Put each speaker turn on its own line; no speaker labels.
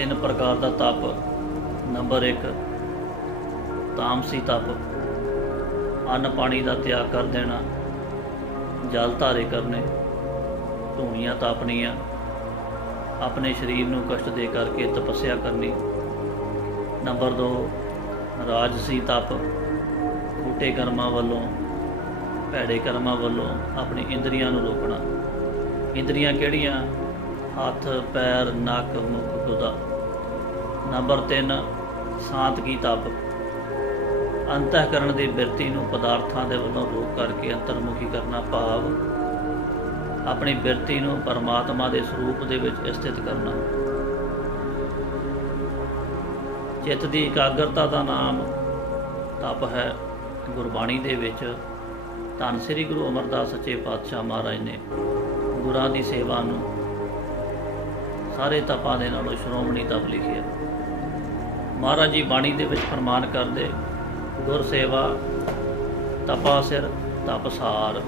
ਤਿੰਨ ਪ੍ਰਕਾਰ ਦਾ ਤਪ। ਨੰਬਰ 1 ਤਾਮਸੀ ਤਪ। ਅੰਨ ਪਾਣੀ ਦਾ ਤਿਆਗ ਕਰ ਦੇਣਾ। ਜਲ ਧਾਰੇ ਕਰਨੇ। ਧੂਣੀਆਂ ਤਾਪਣੀਆਂ। ਆਪਣੇ ਸਰੀਰ ਨੂੰ ਕਸ਼ਟ ਦੇ ਕਰਕੇ ਤਪੱਸਿਆ ਕਰਨੀ। ਨੰਬਰ 2 ਰਾਜਸੀ ਤਪ। ਖੋਟੇ ਕਰਮਾਂ ਵੱਲੋਂ, ਭੈੜੇ ਕਰਮਾਂ ਵੱਲੋਂ ਆਪਣੀ ਇੰਦਰੀਆਂ ਨੂੰ ਰੋਕਣਾ। ਇੰਦਰੀਆਂ ਕਿਹੜੀਆਂ? ਹੱਥ, ਪੈਰ, ਨੱਕ, ਮੁਖ ਗੁਦਾ ਨੰਬਰ 3 ਸ਼ਾਂਤਕੀ ਤਪ। ਅੰਤःਕਰਣ ਦੀ ਬਿਰਤੀ ਨੂੰ ਪਦਾਰਥਾਂ ਦੇ ਵੱਲੋਂ ਰੋਕ ਕਰਕੇ ਅੰਤਰਮੁਖੀ ਕਰਨਾ ਭਾਵ, ਆਪਣੀ ਬਿਰਤੀ ਨੂੰ ਪਰਮਾਤਮਾ ਦੇ ਸਰੂਪ ਦੇ ਵਿੱਚ ਸਥਿਤ ਕਰਨਾ। ਚਿੱਤ ਦੀ ਇਕਾਗਰਤਾ ਦਾ ਨਾਮ ਤਪ ਹੈ। ਗੁਰਬਾਣੀ ਦੇ ਵਿੱਚ ਧੰਨ ਸ੍ਰੀ ਗੁਰੂ ਅਮਰਦਾਸ ਸੱਚੇ ਪਾਤਸ਼ਾਹ ਮਹਾਰਾਜ ਨੇ ਗੁਰਾਂ ਦੀ ਸੇਵਾ ਨੂੰ ਸਾਰੇ ਤਪਾਂ ਦੇ ਨਾਲੋਂ ਸ਼੍ਰੋਮਣੀ ਤਪ ਲਿਖਿਆ ਮਹਾਰਾਜ ਜੀ ਬਾਣੀ ਦੇ ਵਿੱਚ ਫਰਮਾਨ ਕਰਦੇ, ਗੁਰ ਸੇਵਾ, ਤਪਾ ਸਿਰ ਤਪਸਾਰ